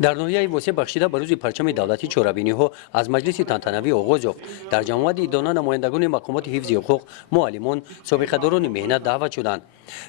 در ناحیه وسیع بخشیده به روز پرچم دولتی چورابینی‌ها از مجلس تانتنوی آغاز یافت. در جمعیت ایدانه نمایندگان مقامات حفظ حقوق، معلمان، سابقه‌داران مهنت دعوت شدند.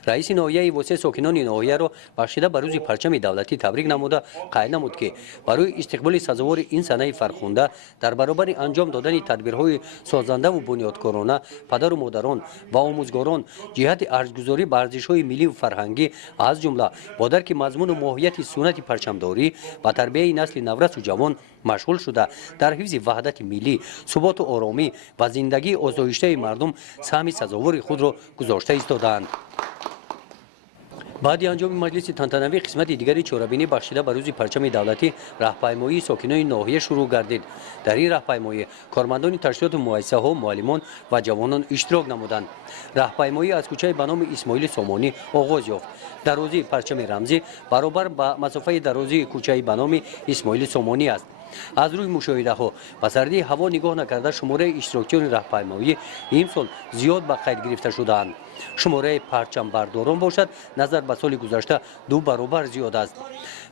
رئیس ناحیه وسیع ساکنان ناحیه را بخشیده به روز پرچم دولتی تبریک نموده قائل نمود که برای استقبال سزاوار این سنه فرخنده در برابر انجام دادن تدبیرهای سازنده و بنیادکارانه پدر و مادران و آموزگاران جهت ارزش‌گذاری به ارزش‌های ملی و فرهنگی از جمله با درک مضمون و ماهیت سنت پرچمداری و تربیت نسل نورس و جوان مشغول شده در حفظ وحدت ملی، ثبات و آرامی و زندگی آسایشته مردم سهم سزاوار خود را گذاشته ایستادند. بعد انجام مجلس تانتنوی قسمت دیگری چورابینی بخشیده به روز پرچم دولتی راهپیمایی ساکنان ناحیه شروع گردید. در این راهپیمایی کارمندان تشکیلات مؤسسه ها، معلمان و جوانان اشتراک نمودند. راهپیمایی از کوچه به نام اسماعیل سامانی آغاز یافت. درازی پرچم رمزی برابر با مسافه درازی کوچه به نام اسماعیل سامانی است. از روی مشاهده ها و سردی هوا نگاه نکرده شماره اشتراکچیان راهپیمایی امسال زیاد به قید گرفته شدند. شماره پرچم برداران باشد نظر به سال گذشته 2 برابر زیاد است.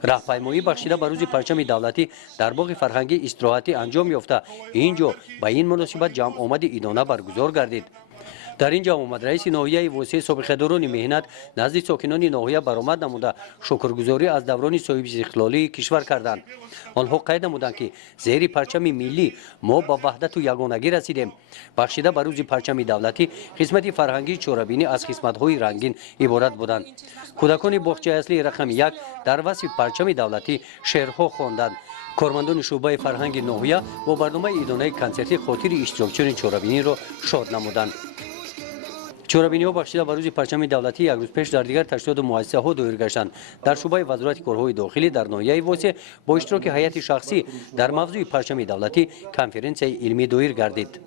راهپیمایی بخشیده به روز پرچم دولتی در باغ فرهنگی استراحتی انجام یافته. اینجا به این مناسبت جمع آمد ایدانه برگزار گردید. در اینجا آمد رئیس ناحیه وسیع سابقه‌داران مهنت نزد ساکنان ناحیه برآمد نموده شکرگزاری از دوران صاحب استقلالی کشور کردند. آنها قید نمودند که زیر پرچم ملی ما با وحدت و یگانگی رسیدیم. بخشیده به روز پرچم دولتی قسمت فرهنگی چورابینی از قسمت‌های رنگین عبارت بودند. کودکان باغچه اصلی رقم 1 در وصف پرچم دولتی شعرها خواندند. کارمندان شعبه فرهنگ ناحیه با برنامه ایدانه کنسرتی خاطر اشتراکچیان چورابینی را شاد نمودند. چورابینی‌ها بخشیده به روز پرچم دولتی یک روز پیش در دیگر تشکیلات و مؤسسه‌ها دایر گشتند. در شعبه وزارت کارهای داخلی در ناحیه وسیع با اشتراک هیئت شخصی در موضوع پرچم دولتی کنفرانس علمی دایر گردید.